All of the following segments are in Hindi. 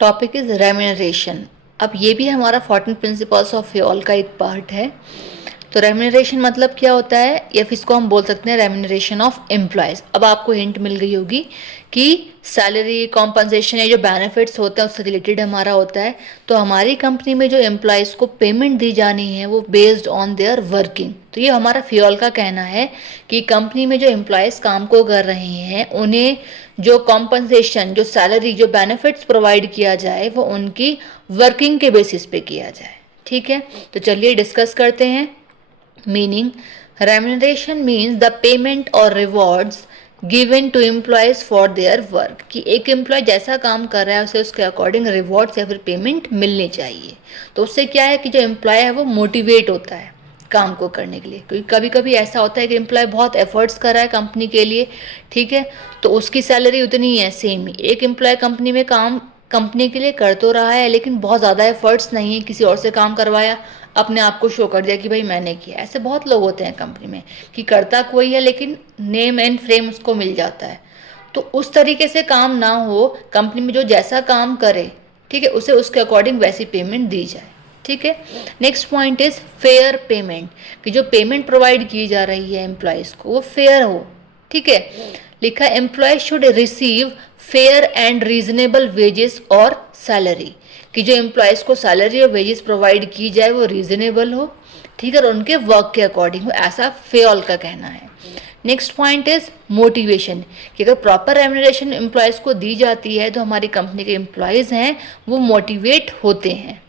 Topic is remuneration. अब ये भी हमारा 14 प्रिंसिपल्स ऑफ फ्योल का एक पार्ट है। तो रेम्यूनरेशन मतलब क्या होता है, या फिर इसको हम बोल सकते हैं रेम्यूनरेशन ऑफ एम्प्लॉयज़। अब आपको हिंट मिल गई होगी कि सैलरी कॉम्पनसेशन या जो बेनिफिट्स होते हैं उससे रिलेटेड हमारा होता है। तो हमारी कंपनी में जो एम्प्लॉयज़ को पेमेंट दी जानी है वो बेस्ड ऑन देयर वर्किंग। तो ये हमारा फ्योल का कहना है कि कंपनी में जो एम्प्लॉयज़ काम को कर रहे हैं उन्हें जो कॉम्पनसेशन, जो सैलरी, जो बेनिफिट्स प्रोवाइड किया जाए वो उनकी वर्किंग के बेसिस पे किया जाए। ठीक है, तो चलिए डिस्कस करते हैं। Meaning, remuneration means the payment और rewards given to employees for their work. कि एक एम्प्लॉय जैसा काम कर रहा है उसे उसके अकॉर्डिंग रिवॉर्ड्स या फिर पेमेंट मिलनी चाहिए। तो उससे क्या है कि जो एम्प्लॉय है वो मोटिवेट होता है काम को करने के लिए। क्योंकि कभी कभी ऐसा होता है कि एम्प्लॉय बहुत एफर्ट्स कर रहा है कंपनी के लिए, ठीक है, तो उसकी सैलरी उतनी ही है, सेम ही। एक एम्प्लॉय कंपनी में काम कंपनी के लिए कर तो रहा है लेकिन बहुत ज़्यादा एफर्ट्स नहीं है, किसी और से काम करवाया, अपने आप को शो कर दिया कि भाई मैंने किया। ऐसे बहुत लोग होते हैं कंपनी में कि करता कोई है लेकिन नेम एंड फ्रेम उसको मिल जाता है। तो उस तरीके से काम ना हो, कंपनी में जो जैसा काम करे, ठीक है, उसे उसके अकॉर्डिंग वैसी पेमेंट दी जाए। ठीक है, next point is fair payment. कि जो पेमेंट प्रोवाइड की जा रही है एम्प्लॉयज़ को वो फेयर हो। ठीक है, लिखा employ should receive fair and reasonable wages और सैलरी। कि जो एम्प्लॉयज़ को सैलरी और वेजेस प्रोवाइड की जाए वो रीजनेबल हो, ठीक है, और उनके वर्क के अकॉर्डिंग हो, ऐसा फेयल का कहना है। Next point is motivation. कि अगर प्रॉपर रेम्यूनरेशन एम्प्लॉयज़ को दी जाती है तो हमारी कंपनी के एम्प्लॉयज़ हैं वो मोटिवेट होते हैं।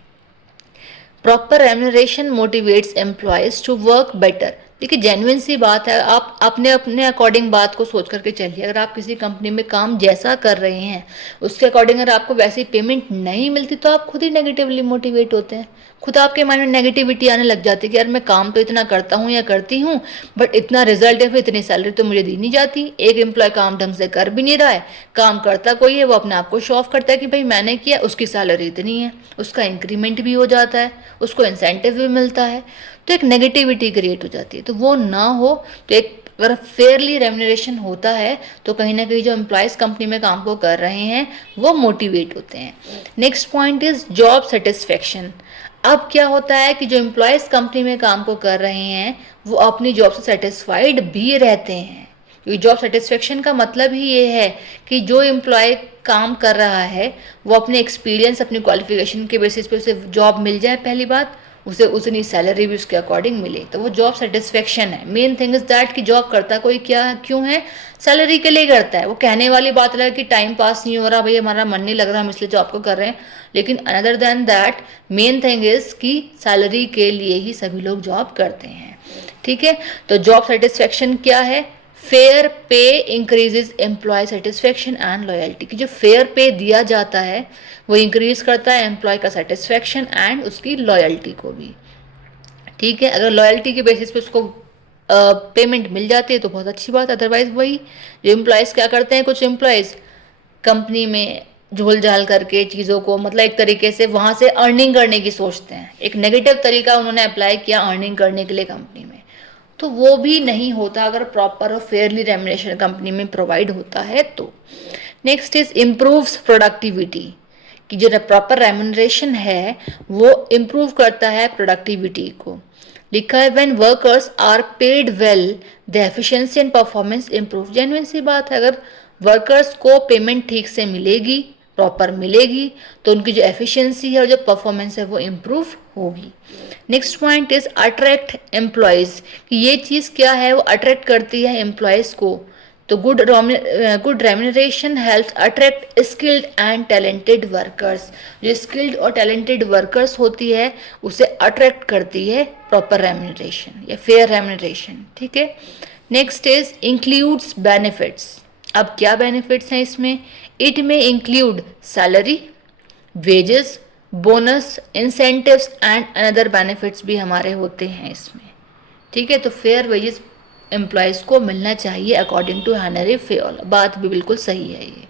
Proper remuneration motivates employees to work better. देखिए जेन्युइन सी बात है, आप अपने अपने अकॉर्डिंग बात को सोच करके चलिए। अगर आप किसी कंपनी में काम जैसा कर रहे हैं उसके अकॉर्डिंग अगर आपको वैसी पेमेंट नहीं मिलती तो आप खुद ही नेगेटिवली मोटिवेट होते हैं। खुद आपके माइंड में नेगेटिविटी आने लग जाती है कि यार मैं काम तो इतना करता हूँ या करती हूँ बट इतना रिजल्ट है, फिर इतनी सैलरी तो मुझे दी नहीं जाती। एक एम्प्लॉय काम ढंग से कर भी नहीं रहा है, काम करता कोई है, वो अपने आप को शो ऑफ करता है कि भाई मैंने किया, उसकी सैलरी इतनी है, उसका इंक्रीमेंट भी हो जाता है, उसको इंसेंटिव भी मिलता है। तो एक नेगेटिविटी क्रिएट हो जाती है। तो वो ना हो, तो एक अगर फेयरली रेम्यूनरेशन होता है तो कहीं ना कहीं जो एम्प्लॉयज़ कंपनी में काम को कर रहे हैं वो मोटिवेट होते हैं। Next point is job satisfaction. अब क्या होता है कि जो एम्प्लॉयज़ कंपनी में काम को कर रहे हैं वो अपनी जॉब से सेटिस्फाइड भी रहते हैं। क्योंकि जॉब सेटिस्फेक्शन का मतलब ही ये है कि जो एम्प्लॉय काम कर रहा है वो अपने एक्सपीरियंस, अपनी क्वालिफिकेशन के बेसिस पे उसे जॉब मिल जाए, पहली बात, उसे उतनी सैलरी भी उसके अकॉर्डिंग मिले, तो वो जॉब सेटिस्फेक्शन है। मेन थिंग इज दैट कि जॉब करता कोई क्या क्यों है, सैलरी के लिए करता है। वो कहने वाली बात है कि टाइम पास नहीं हो रहा भाई, हमारा मन नहीं लग रहा, हम इसलिए जॉब को कर रहे हैं, लेकिन another than that main thing is कि सैलरी के लिए ही सभी लोग जॉब करते हैं। ठीक है, तो जॉब सेटिस्फेक्शन क्या है, fair pay increases employ satisfaction and loyalty. कि जो फेयर पे दिया जाता है वो इंक्रीज करता है एम्प्लॉय का सेटिस्फेक्शन एंड उसकी लॉयल्टी को भी। ठीक है, अगर लॉयल्टी के बेसिस पे उसको पेमेंट मिल जाती है तो बहुत अच्छी बात। अदरवाइज वही जो एम्प्लॉयज़ क्या करते हैं, कुछ एम्प्लॉयज़ कंपनी में झोल झाल करके चीज़ों को, मतलब एक तरीके से वहाँ से अर्निंग करने की सोचते हैं। एक नेगेटिव तरीका उन्होंने अप्लाई किया अर्निंग करने के लिए कंपनी में, तो वो भी नहीं होता अगर प्रॉपर और फेयरली रेम्यूनरेशन कंपनी में प्रोवाइड होता है तो। Next is improves productivity. कि जो प्रॉपर रेम्यूनरेशन है वो इम्प्रूव करता है प्रोडक्टिविटी को। लिखा है when workers are paid well the efficiency and performance improve. Genuine सी बात है, अगर वर्कर्स को पेमेंट ठीक से मिलेगी, प्रॉपर मिलेगी, तो उनकी जो एफिशिएंसी है और जो परफॉर्मेंस है वो इम्प्रूव होगी। Next point is attract employees. कि ये चीज़ क्या है, वो अट्रैक्ट करती है एम्प्लॉयज़ को। तो good remuneration helps attract skilled and talented workers. जो स्किल्ड और टैलेंटेड वर्कर्स होती है उसे अट्रैक्ट करती है प्रॉपर रेम्यूनरेशन या फेयर रेम्यूनरेशन। ठीक है, नेक्स्ट इज इंक्लूड्स बेनिफिट्स। अब क्या बेनिफिट्स हैं इसमें, इट में include salary, wages, bonus, incentives and another benefits भी हमारे होते हैं इसमें। ठीक है, तो फेयर वेजेस एम्प्लॉयज़ को मिलना चाहिए अकॉर्डिंग टू हेनरी फेयल। बात भी बिल्कुल सही है ये।